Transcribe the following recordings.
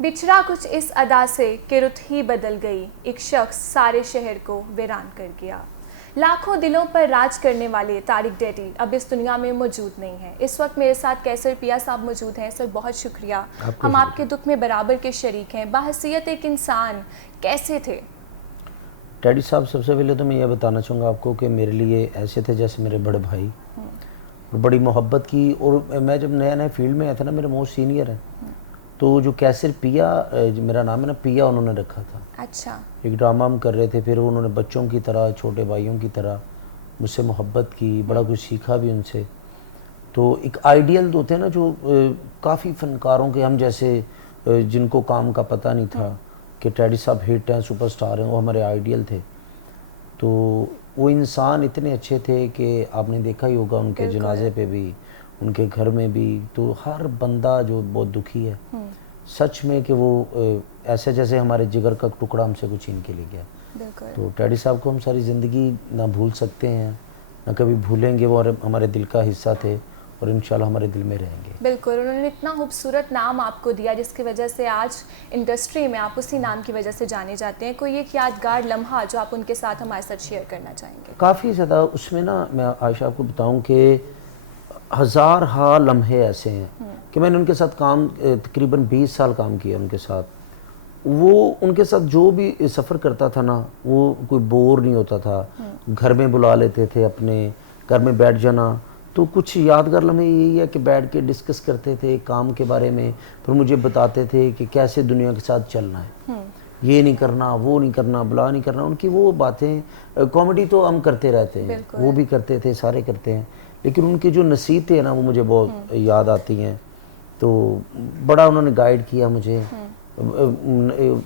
بچھڑا کچھ اس ادا سے کہ رت ہی بدل گئی، ایک شخص سارے شہر کو ویران کر گیا۔ لاکھوں دلوں پر راج کرنے والے طارق ڈیڈی اب اس دنیا میں موجود نہیں ہیں۔ اس وقت میرے ساتھ کیسر پیا صاحب موجود ہیں۔ سر بہت شکریہ، ہم آپ کے دکھ میں برابر کے شریک ہیں۔ باحثیت ایک انسان کیسے تھے؟ ڈیڈی صاحب سب سے پہلے تو میں یہ بتانا چاہوں گا آپ کو کہ میرے لیے ایسے تھے جیسے میرے بڑے بھائی، اور بڑی محبت کی۔ اور میں جب نیا نیا فیلڈ میں آیا تھا نا، میرے موسٹ سینئر ہیں، تو جو کیسر پیا میرا نام ہے نا، پیا انہوں نے رکھا تھا۔ اچھا، ایک ڈرامہ ہم کر رہے تھے، پھر انہوں نے بچوں کی طرح، چھوٹے بھائیوں کی طرح مجھ سے محبت کی، بڑا کچھ سیکھا بھی ان سے۔ تو ایک آئیڈیل ہوتے ہیں نا جو کافی فنکاروں کے، ہم جیسے جن کو کام کا پتہ نہیں تھا کہ ٹیڈی صاحب ہٹ ہیں، سپر سٹار ہیں، وہ ہمارے آئیڈیل تھے۔ تو وہ انسان اتنے اچھے تھے کہ آپ نے دیکھا ہی ہوگا ان کے جنازے پہ بھی، ان کے گھر میں بھی، تو ہر بندہ جو بہت دکھی ہے سچ میں کہ وہ ایسے جیسے ہمارے جگر کا ٹکڑا ہم سے کچھ چھین کے لے گیا۔ تو ٹیڈی صاحب کو ہم ساری زندگی نہ بھول سکتے ہیں، نہ کبھی بھولیں گے۔ وہ ہمارے دل کا حصہ تھے اور انشاءاللہ ہمارے دل میں رہیں گے۔ بالکل، انہوں نے اتنا خوبصورت نام آپ کو دیا جس کی وجہ سے آج انڈسٹری میں آپ اسی نام کی وجہ سے جانے جاتے ہیں۔ کوئی ایک یادگار لمحہ جو آپ ان کے ساتھ ہمارے ساتھ شیئر کرنا چاہیں گے؟ کافی زیادہ اس میں نا، میں عائشہ آپ کو بتاؤں کہ ہزار ہا لمحے ایسے ہیں کہ میں نے ان کے ساتھ کام تقریباً 20 سال کام کیا ان کے ساتھ۔ وہ ان کے ساتھ جو بھی سفر کرتا تھا نا، وہ کوئی بور نہیں ہوتا تھا، گھر میں بلا لیتے تھے، اپنے گھر میں بیٹھ جانا۔ تو کچھ یادگار لمحے یہی ہے کہ بیٹھ کے ڈسکس کرتے تھے کام کے بارے میں، پھر مجھے بتاتے تھے کہ کیسے دنیا کے ساتھ چلنا ہے، یہ نہیں کرنا، وہ نہیں کرنا، بلا نہیں کرنا۔ ان کی وہ باتیں، کامیڈی تو ہم کرتے رہتے ہیں، وہ بھی کرتے تھے، سارے کرتے ہیں، لیکن ان کی جو نصیحتیں ہیں نا وہ مجھے بہت یاد آتی ہیں۔ تو بڑا انہوں نے گائیڈ کیا مجھے۔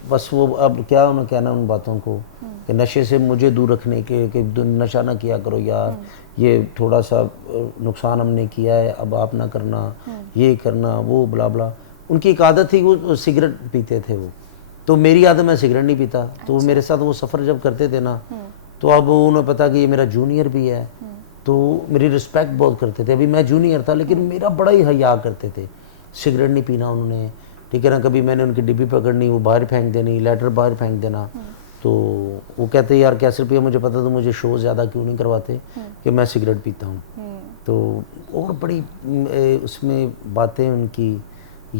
بس وہ اب کیا انہوں نے کہنا ان باتوں کو کہ نشے سے مجھے دور رکھنے کے، کہ نشہ نہ کیا کرو یار، یہ تھوڑا سا نقصان ہم نے کیا ہے، اب آپ نہ کرنا، یہ کرنا، وہ بلا بلا۔ ان کی ایک عادت تھی، وہ سگریٹ پیتے تھے وہ، تو میری عادت میں سگریٹ نہیں پیتا، تو میرے ساتھ وہ سفر جب کرتے تھے نا، تو اب انہیں پتا کہ یہ میرا جونیئر بھی ہے، تو میری رسپیکٹ بہت کرتے تھے۔ ابھی میں جونیئر تھا لیکن میرا بڑا ہی حیا کرتے تھے۔ سگریٹ نہیں پینا انہوں نے، ٹھیک ہے نا، کبھی میں نے ان کی ڈبی پکڑنی، وہ باہر پھینک دینی، لیٹر باہر پھینک دینا۔ تو وہ کہتے یار کیسر پیا، مجھے پتا تو مجھے شو زیادہ کیوں نہیں کرواتے کہ میں سگریٹ پیتا ہوں۔ تو اور بڑی اس میں باتیں ان کی،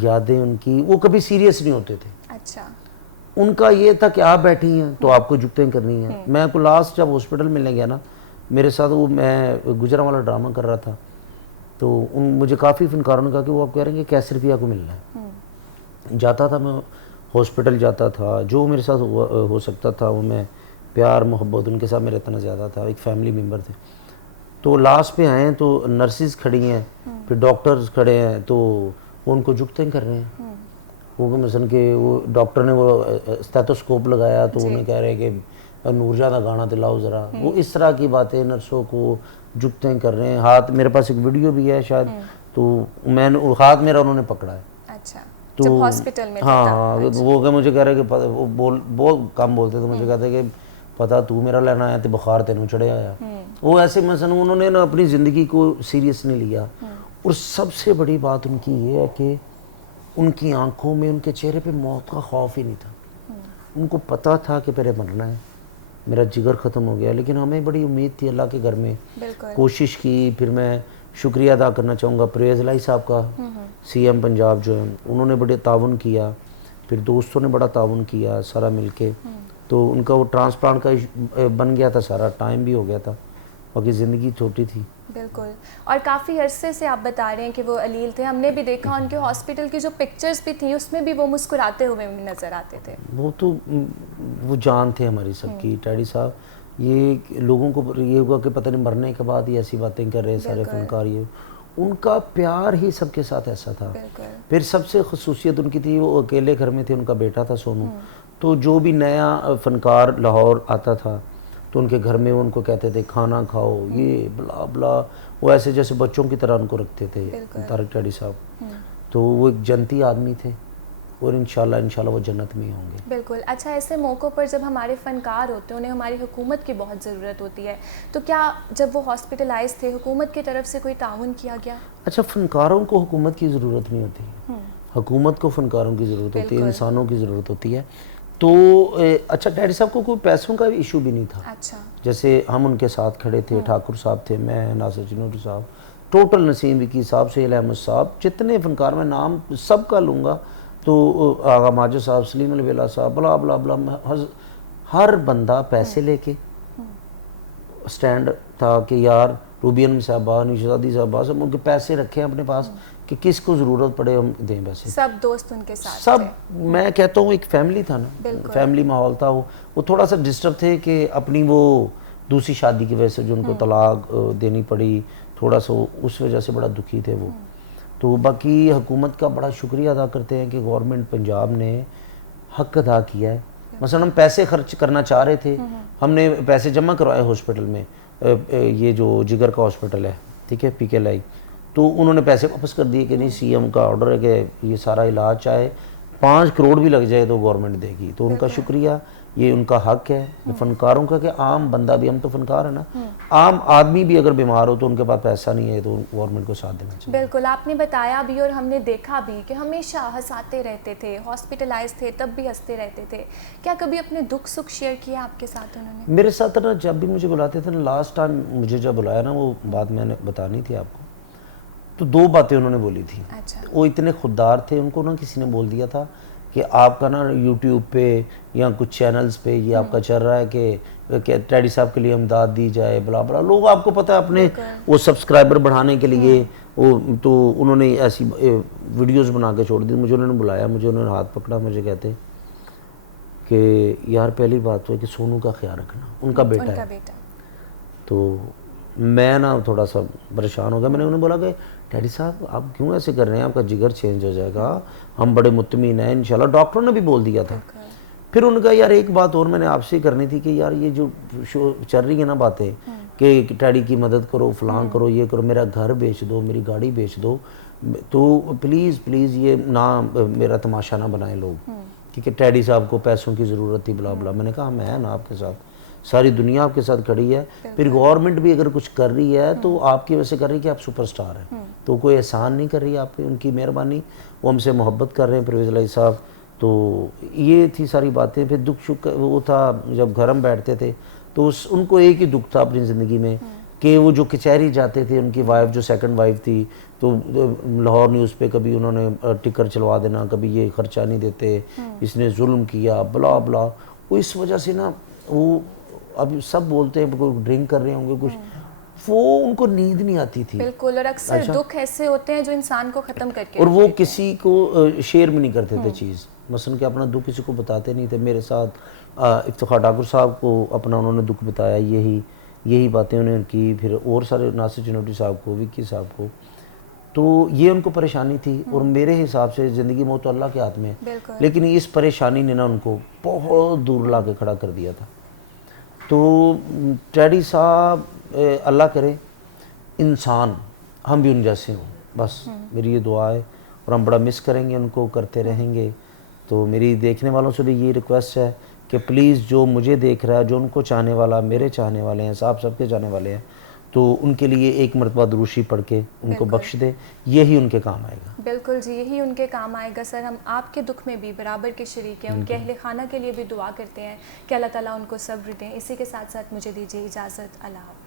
یادیں ان کی، وہ کبھی سیریس نہیں ہوتے تھے۔ اچھا، ان کا یہ تھا کہ آپ بیٹھی ہیں تو آپ کو جگتیں کرنی ہیں۔ میں کو لاسٹ جب ہاسپٹل ملنے گیا نا، میرے ساتھ وہ، میں گجرا والا ڈرامہ کر رہا تھا، تو مجھے کافی فنکاروں نے کہا کہ وہ آپ کہہ رہے ہیں کہ کیسر پیا کو ملنا ہے۔ جاتا تھا میں ہاسپٹل، جاتا تھا، جو میرے ساتھ ہو سکتا تھا وہ میں، پیار محبت ان کے ساتھ میرا اتنا زیادہ تھا، ایک فیملی ممبر تھے۔ تو لاسٹ پہ آئے ہیں تو نرسز کھڑی ہیں، پھر ڈاکٹرز کھڑے ہیں، تو وہ ان کو جگتیں کر رہے ہیں۔ وہ مثلا کہ وہ ڈاکٹر نے وہ اسٹیتھوسکوپ لگایا تو انہیں کہہ رہے کہ نور جہاں دا گانا دلاؤ ذرا، وہ اس طرح کی باتیں، نرسوں کو جگتیں کر رہے ہیں۔ ہاتھ، میرے پاس ایک ویڈیو بھی ہے شاید، تو میں نے ہاتھ میرا انہوں نے پکڑا ہے۔ اچھا، تو جب ہاسپٹل میں ہاں، وہ کہ مجھے کہہ رہے کہ وہ بہت کم بولتے تھے، مجھے کہتے کہ پتہ تو میرا لینا آیا تو بخار تینوں چڑھے آیا۔ وہ ایسے مثلا انہوں نے نا اپنی زندگی کو سیریس نہیں لیا۔ اور سب سے بڑی بات ان کی یہ ہے کہ ان کی آنکھوں میں، ان کے چہرے پہ موت کا خوف ہی نہیں تھا۔ ان کو پتہ تھا کہ میرے مرنا ہے، میرا جگر ختم ہو گیا، لیکن ہمیں بڑی امید تھی اللہ کے گھر میں، کوشش کی۔ پھر میں شکریہ ادا کرنا چاہوں گا پرویز الہی صاحب کا، سی ایم پنجاب جو ہیں، انہوں نے بڑے تعاون کیا، پھر دوستوں نے بڑا تعاون کیا سارا مل کے۔ تو ان کا وہ ٹرانسپلانٹ کا بن گیا تھا، سارا ٹائم بھی ہو گیا تھا، باقی زندگی چھوٹی تھی۔ بالکل، اور کافی عرصے سے آپ بتا رہے ہیں کہ وہ علیل تھے، ہم نے بھی دیکھا ان کے ہاسپٹل کی جو پکچرز بھی تھیں اس میں بھی وہ مسکراتے ہوئے نظر آتے تھے۔ وہ تو وہ جان تھے ہماری سب کی ٹیڈی صاحب۔ یہ لوگوں کو یہ ہوا کہ پتہ نہیں مرنے کے بعد ہی ایسی باتیں کر رہے ہیں سارے فنکار، یہ ان کا پیار ہی سب کے ساتھ ایسا تھا۔ پھر سب سے خصوصیت ان کی تھی، وہ اکیلے گھر میں تھے، ان کا بیٹا تھا سونو، تو جو بھی نیا فنکار لاہور آتا تھا تو ان کے گھر میں وہ ان کو کہتے تھے کھانا کھاؤ، یہ بلا بلا، وہ ایسے جیسے بچوں کی طرح ان کو رکھتے تھے طارق ٹیڈی صاحب۔ تو وہ ایک جنتی آدمی تھے، اور انشاءاللہ وہ جنت میں ہوں گے۔ بالکل۔ اچھا، ایسے موقعوں پر جب ہمارے فنکار ہوتے ہیں انہیں ہماری حکومت کی بہت ضرورت ہوتی ہے، تو کیا جب وہ ہاسپٹلائز تھے حکومت کی طرف سے کوئی تعاون کیا گیا؟ اچھا، فنکاروں کو حکومت کی ضرورت نہیں ہوتی، حکومت کو فنکاروں کی ضرورت ہوتی ہے, انسانوں کی ضرورت ہوتی ہے. تو اچھا ڈیڈی صاحب کو کوئی پیسوں کا ایشو بھی نہیں تھا. اچھا. جیسے ہم ان کے ساتھ کھڑے تھے, ٹھاکر صاحب تھے, میں, ناصر چنوٹی صاحب, ٹوٹل نسیم وکی صاحب, سہیل احمد صاحب, جتنے فنکار میں نام سب کا لوں گا تو آغا ماجد صاحب, سلیم الویلا صاحب, بلا بلا بلا, ہر بندہ پیسے لے کے سٹینڈ تھا کہ یار روبین صاحبہ, نشادی صاحبہ, سب ان کے پیسے رکھے ہیں اپنے پاس کہ کس کو ضرورت پڑے ہم دیں پیسے. سب دوست ان کے ساتھ سب, میں کہتا ہوں ایک فیملی تھا نا, فیملی ماحول تھا. وہ تھوڑا سا ڈسٹرب تھے کہ اپنی وہ دوسری شادی کی وجہ سے جو ان کو طلاق دینی پڑی, تھوڑا سا اس وجہ سے بڑا دکھی تھے وہ. تو باقی حکومت کا بڑا شکریہ ادا کرتے ہیں کہ گورنمنٹ پنجاب نے حق ادا کیا ہے. مثلا ہم پیسے خرچ کرنا چاہ رہے تھے, ہم نے پیسے جمع کروائے ہاسپٹل میں, یہ جو جگر کا ہاسپٹل ہے, ٹھیک ہے, پی کے لائی, تو انہوں نے پیسے واپس کر دیے کہ نہیں, سی ایم کا آرڈر ہے کہ یہ سارا علاج چاہے 5 کروڑ بھی لگ جائے تو گورنمنٹ دے گی. تو ان کا شکریہ, یہ ان کا حق ہے فنکاروں کا کہ عام بندہ بھی, ہم تو فنکار ہیں نا, عام آدمی بھی اگر بیمار ہو تو ان کے پاس پیسہ نہیں ہے تو گورنمنٹ کو ساتھ دینا چاہیے. بالکل, آپ نے بتایا بھی اور ہم نے دیکھا بھی کہ ہمیشہ ہنساتے رہتے تھے, ہاسپٹلائز تھے تب بھی ہنستے رہتے تھے. کیا کبھی اپنے دکھ سکھ شیئر کیا آپ کے ساتھ انہوں نے؟ میرے ساتھ نا جب بھی مجھے بلاتے تھے نا, لاسٹ ٹائم مجھے جب بلایا نا, وہ بات میں نے بتانی تھی آپ کو, تو 2 باتیں انہوں نے بولی تھی. وہ اتنے خوددار تھے, ان کو نا کسی نے بول دیا تھا کہ آپ کا نا یوٹیوب پہ یا کچھ چینلز پہ یہ آپ کا چل رہا ہے کہ ٹیڈی صاحب کے لیے امداد دی جائے, بلا بلا. لوگ آپ کو پتہ ہے اپنے وہ سبسکرائبر بڑھانے کے لیے تو انہوں نے ایسی ویڈیوز بنا کے چھوڑ دی. مجھے انہوں نے بلایا, مجھے انہوں نے ہاتھ پکڑا, مجھے کہتے کہ یار پہلی بات تو ہے کہ سونو کا خیال رکھنا, ان کا بیٹا ہے. تو میں نا تھوڑا سا پریشان ہو گیا. میں نے انہیں بولا کہ ڈیڈی صاحب آپ کیوں ایسے کر رہے ہیں, آپ کا جگر چینج ہو جائے گا, ہم بڑے مطمئن ہیں انشاءاللہ. ڈاکٹروں نے بھی بول دیا تھا. پھر ان کا یار ایک بات اور میں نے آپ سے کرنی تھی کہ یار یہ جو شو چل رہی ہے نا باتیں کہ ٹیڈی کی مدد کرو, فلاں کرو, یہ کرو, میرا گھر بیچ دو, میری گاڑی بیچ دو, تو پلیز پلیز یہ نہ میرا تماشا نہ بنائیں لوگ, کیونکہ ٹیڈی صاحب کو پیسوں کی ضرورت تھی, بلا بلا. میں نے کہا میں نا آپ کے ساتھ, ساری دنیا آپ کے ساتھ کھڑی ہے. پھر گورنمنٹ بھی اگر کچھ کر رہی ہے تو آپ کی وجہ سے کر رہی ہے کہ آپ سپر سٹار ہیں, تو کوئی احسان نہیں کر رہی ہے آپ کی, ان کی مہربانی, وہ ہم سے محبت کر رہے ہیں پرویز الہی صاحب. تو یہ تھی ساری باتیں. پھر دکھ شک وہ تھا جب گھر ہم بیٹھتے تھے تو ان کو ایک ہی دکھ تھا اپنی زندگی میں کہ وہ جو کچہری جاتے تھے, ان کی وائف جو سیکنڈ وائف تھی, تو لاہور نیوز پہ کبھی انہوں نے ٹکر چلوا دینا, کبھی یہ خرچہ نہیں دیتے, اس نے ظلم کیا, بلا بلا. وہ اس وجہ سے نا وہ اب سب بولتے ہیں کوئی ڈرنک کر رہے ہوں گے کچھ, وہ ان کو نیند نہیں آتی تھی. بالکل, اور اکثر دکھ ایسے ہوتے ہیں جو انسان کو ختم کر کے, اور وہ کسی کو شیئر بھی نہیں کرتے تھے چیز, مثلا کہ اپنا دکھ کسی کو بتاتے نہیں تھے. میرے ساتھ افتخار ٹھاکر صاحب کو اپنا انہوں نے دکھ بتایا, یہی باتیں انہوں نے کی. پھر اور سارے ناصر چنوٹی صاحب کو, وکی صاحب کو, تو یہ ان کو پریشانی تھی. اور میرے حساب سے زندگی موت تو اللہ کے ہاتھ میں ہے, لیکن اس پریشانی نے نا ان کو بہت دور لا کے کھڑا کر دیا تھا. تو ٹیڈی صاحب اللہ کرے انسان ہم بھی ان جیسے ہوں, بس میری یہ دعا ہے. اور ہم بڑا مس کریں گے ان کو, کرتے رہیں گے. تو میری دیکھنے والوں سے بھی یہ ریکویسٹ ہے کہ پلیز جو مجھے دیکھ رہا ہے, جو ان کو چاہنے والا, میرے چاہنے والے ہیں, صاحب سب کے چاہنے والے ہیں, تو ان کے لیے ایک مرتبہ دروشی پڑھ کے ان کو بخش دے, یہی ان کے کام آئے گا. بالکل جی, یہی ان کے کام آئے گا. سر ہم آپ کے دکھ میں بھی برابر کے شریک ہیں, ان کے اہل خانہ کے لیے بھی دعا کرتے ہیں کہ اللہ تعالیٰ ان کو صبر دیں. اسی کے ساتھ ساتھ مجھے دیجیے اجازت. اللہ حافظ.